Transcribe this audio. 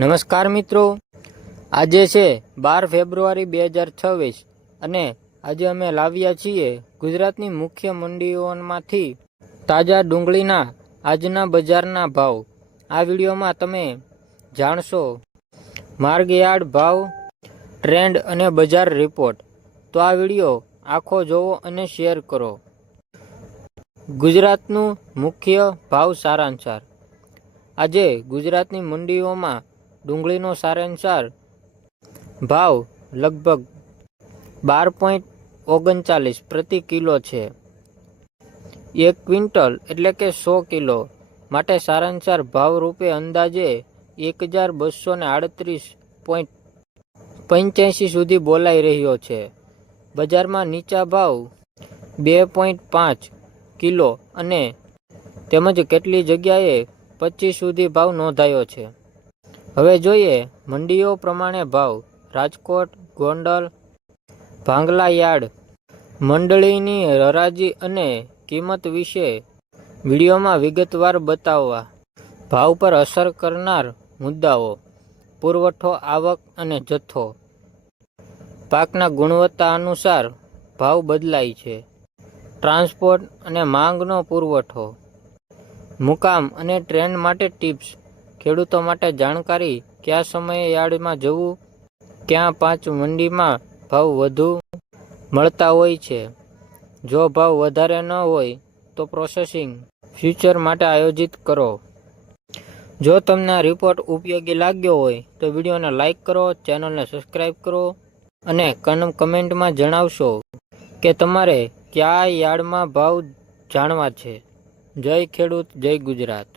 નમસ્કાર મિત્રો, આજે છે 12 ફેબ્રુઆરી 2026 અને આજે અમે લાવ્યા છીએ ગુજરાતની મુખ્ય મંડીઓમાંથી તાજા ડુંગળીના આજના બજારના ભાવ। આ વિડીયોમાં તમે જાણશો માર્કેટયાર્ડ ભાવ, ટ્રેન્ડ અને બજાર રિપોર્ટ। તો આ વિડીયો આખો જોવો અને શેર કરો। ગુજરાતનું મુખ્ય ભાવ સારાંશ। આજે ગુજરાતની મંડીઓમાં ડુંગળીનો સારાંશ ભાવ લગભગ 12.39 પ્રતિ કિલો છે। 1 ક્વિન્ટલ એટલે કે 100 કિલો માટે સારાંશ ભાવ રૂપે અંદાજે 1238.85 સુધી બોલાઈ રહ્યો છે। બજારમાં નીચા ભાવ 2.5 કિલો અને તેમજ કેટલી જગ્યાએ 25 સુધી ભાવ નોંધાયો છે। હવે જોઈએ મંડીઓ પ્રમાણે ભાવ। રાજકોટ, ગોંડલ, ભાંગલા યાર્ડ મંડળીની હરાજી અને કિંમત વિશે વિડીયોમાં વિગતવાર બતાવવા। ભાવ પર અસર કરનાર મુદ્દાઓ: પુરવઠો, આવક અને જથ્થો। પાકના ગુણવત્તા અનુસાર ભાવ બદલાય છે। ટ્રાન્સપોર્ટ અને માંગનો પુરવઠો। મુકામ અને ટ્રેન્ડ માટે ટિપ્સ। ખેડૂતો માટે જાણકારી: કયા સમયે યાર્ડમાં જવું, ક્યાં પાંચ મંડીમાં ભાવ વધુ મળતા હોય છે। જો ભાવ વધારે ન હોય તો પ્રોસેસિંગ ફ્યુચર માટે આયોજિત કરો। જો તમને આ રિપોર્ટ ઉપયોગી લાગ્યો હોય તો વિડીયોને લાઇક કરો, ચેનલને સબસ્ક્રાઇબ કરો અને કમેન્ટમાં જણાવશો કે તમારે કયા યાર્ડમાં ભાવ જાણવા છે। જય ખેડૂત, જય ગુજરાત।